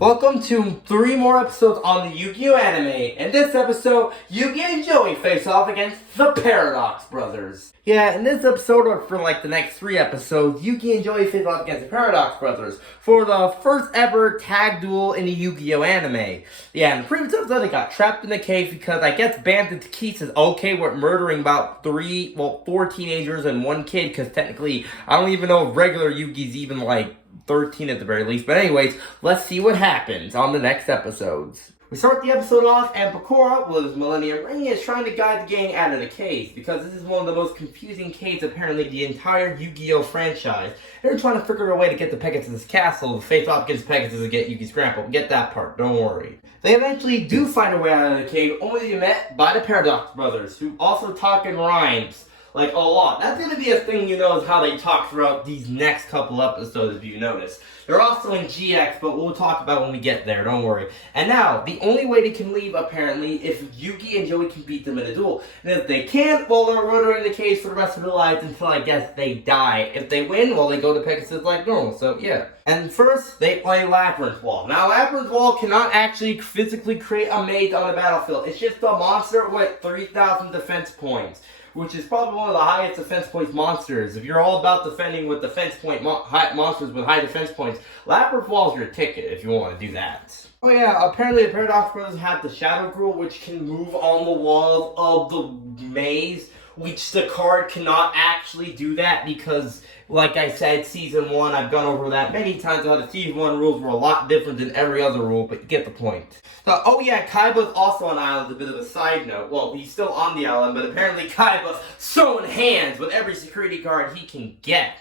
Welcome to 3 more episodes on the Yu-Gi-Oh anime. In this episode, Yugi and Joey face off against the Paradox Brothers. Yeah, in this episode, or for like the next 3 episodes, Yugi and Joey face off against the Paradox Brothers for the first ever tag duel in the Yu-Gi-Oh anime. Yeah, in the previous episode, they got trapped in the cave because I guess Bandit Takis is okay with murdering about 4 teenagers and 1 kid, because technically, I don't even know if regular Yugi's even like 13 at the very least. But anyways, let's see what happens on the next episodes. We start the episode off, and Bakura, with Millennium Ring, is trying to guide the gang out of the cave, because this is one of the most confusing caves apparently the entire Yu-Gi-Oh franchise. They're trying to figure out a way to get to Pegasus' castle to face off against Pegasus and get Yugi's grandpa. Get that part, don't worry. They eventually do find a way out of the cave, only to be met by the Paradox Brothers, who also talk in rhymes. Like, a lot. That's going to be a thing you know is how they talk throughout these next couple episodes, if you notice. They're also in GX, but we'll talk about when we get there, don't worry. And now, the only way they can leave, apparently, if Yugi and Joey can beat them in a duel. And if they can't, well, they're murdering the case for the rest of their lives until, I guess, they die. If they win, well, they go to Pegasus like normal, so yeah. And first, they play Labyrinth Wall. Now, Labyrinth Wall cannot actually physically create a maze on the battlefield. It's just a monster with 3,000 defense points, which is probably one of the highest defense points monsters. If you're all about defending with defense point monsters with high defense points, Labyrinth Wall is your ticket if you want to do that. Oh yeah, apparently the Paradox Brothers have the Shadow Gruel, which can move on the walls of the maze, which the card cannot actually do that because, like I said, Season 1, I've gone over that many times, how the Season 1 rules were a lot different than every other rule, but you get the point. So, oh yeah, Kaiba's also on the island, a bit of a side note. Well, he's still on the island, but apparently Kaiba's sewing hands with every security guard he can get.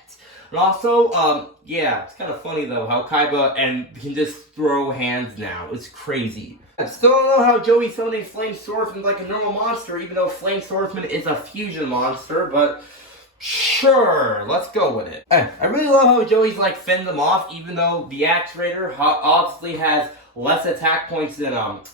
And also, yeah, it's kind of funny though, how Kaiba can just throw hands now. It's crazy. I still don't know how Joey's summoning Flame Swordsman like a normal monster, even though Flame Swordsman is a fusion monster, but sure, let's go with it. I really love how Joey's like fend them off, even though the Axe Raider obviously has less attack points than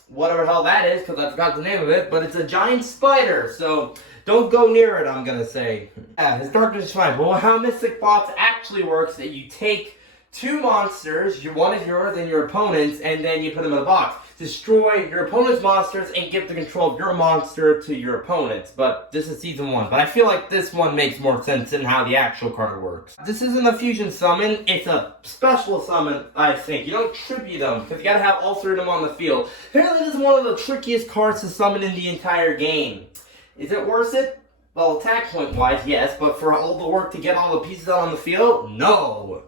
whatever the hell that is, because I forgot the name of it, but it's a giant spider, so don't go near it, I'm gonna say. Yeah, his darkness is fine, but how Mystic Box actually works is that you take 2 monsters, one is yours and your opponent's, and then you put them in a box. Destroy your opponent's monsters and give the control of your monster to your opponents. But this is Season 1. But I feel like this one makes more sense in how the actual card works. This isn't a fusion summon, it's a special summon, I think. You don't tribute them, because you gotta have all 3 of them on the field. Apparently this is one of the trickiest cards to summon in the entire game. Is it worth it? Well, attack point wise, yes, but for all the work to get all the pieces out on the field, no.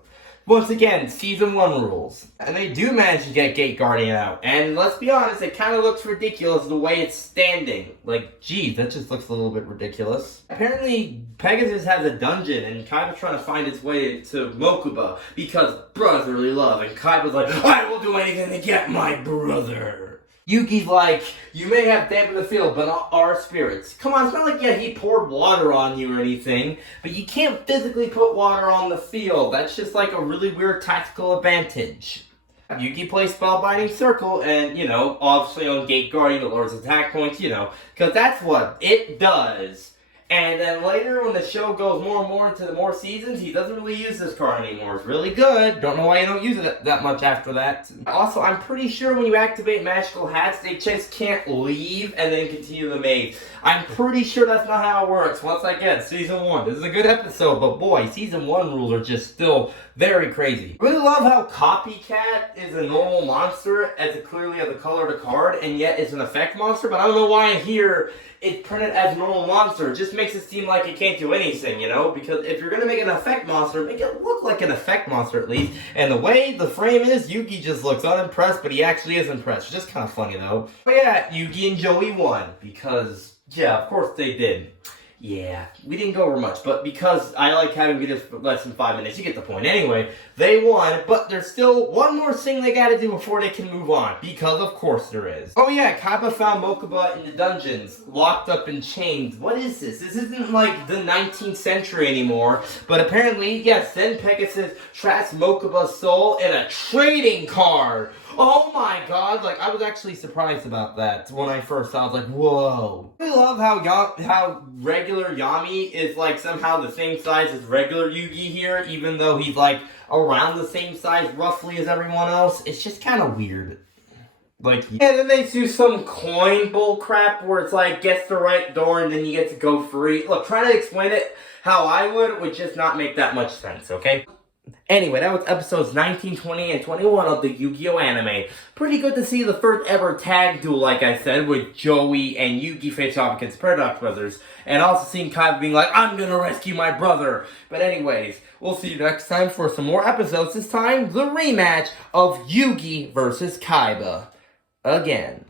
Once again, Season 1 rules. And they do manage to get Gate Guardian out. And let's be honest, it kind of looks ridiculous the way it's standing. Like, geez, that just looks a little bit ridiculous. Apparently, Pegasus has a dungeon, and Kaiba's trying to find his way to Mokuba, because brotherly love. And Kaiba's like, I will do anything to get my brother. Yugi's like, you may have dampened the field, but not our spirits. Come on, it's not like he poured water on you or anything, but you can't physically put water on the field. That's just like a really weird tactical advantage. Yugi plays Spellbinding Circle, and, you know, obviously on Gate Guardian, it lowers attack points, you know, because that's what it does. And then later, when the show goes more and more into the more seasons, he doesn't really use this card anymore. It's really good. Don't know why you don't use it that much after that. Also, I'm pretty sure when you activate Magical Hats, they just can't leave and then continue the maze. I'm pretty sure that's not how it works. Once again, Season 1. This is a good episode, but boy, Season 1 rules are just still very crazy. I really love how Copycat is a normal monster, as it clearly has the color of the card, and yet it's an effect monster, but I don't know why here it's printed as a normal monster. It just makes it seem like it can't do anything, you know? Because if you're gonna make an effect monster, make it look like an effect monster at least. And the way the frame is, Yugi just looks unimpressed, but he actually is impressed. Just kind of funny though. But yeah, Yugi and Joey won, because, yeah, of course they did. Yeah, we didn't go over much, but because I like having videos for less than 5 minutes, you get the point. Anyway, they won, but there's still one more thing they gotta do before they can move on, because of course there is. Oh yeah, Kaiba found Mokuba in the dungeons, locked up in chains. What is this? This isn't like the 19th century anymore, but apparently, yes, then Pegasus traps Mokuba's soul in a trading card. Oh my god, like, I was actually surprised about that when I first saw it. I was like, whoa. I love how regular Yami is, like, somehow the same size as regular Yugi here, even though he's, like, around the same size roughly as everyone else. It's just kind of weird. Like, yeah, then they do some coin bull crap where it's like, gets the right door and then you get to go free. Look, trying to explain it how I would just not make that much sense, okay? Anyway, that was episodes 19, 20, and 21 of the Yu-Gi-Oh! Anime. Pretty good to see the first ever tag duel, like I said, with Joey and Yugi face off against Paradox Brothers. And also seeing Kaiba being like, I'm gonna rescue my brother. But anyways, we'll see you next time for some more episodes. This time, the rematch of Yugi versus Kaiba. Again.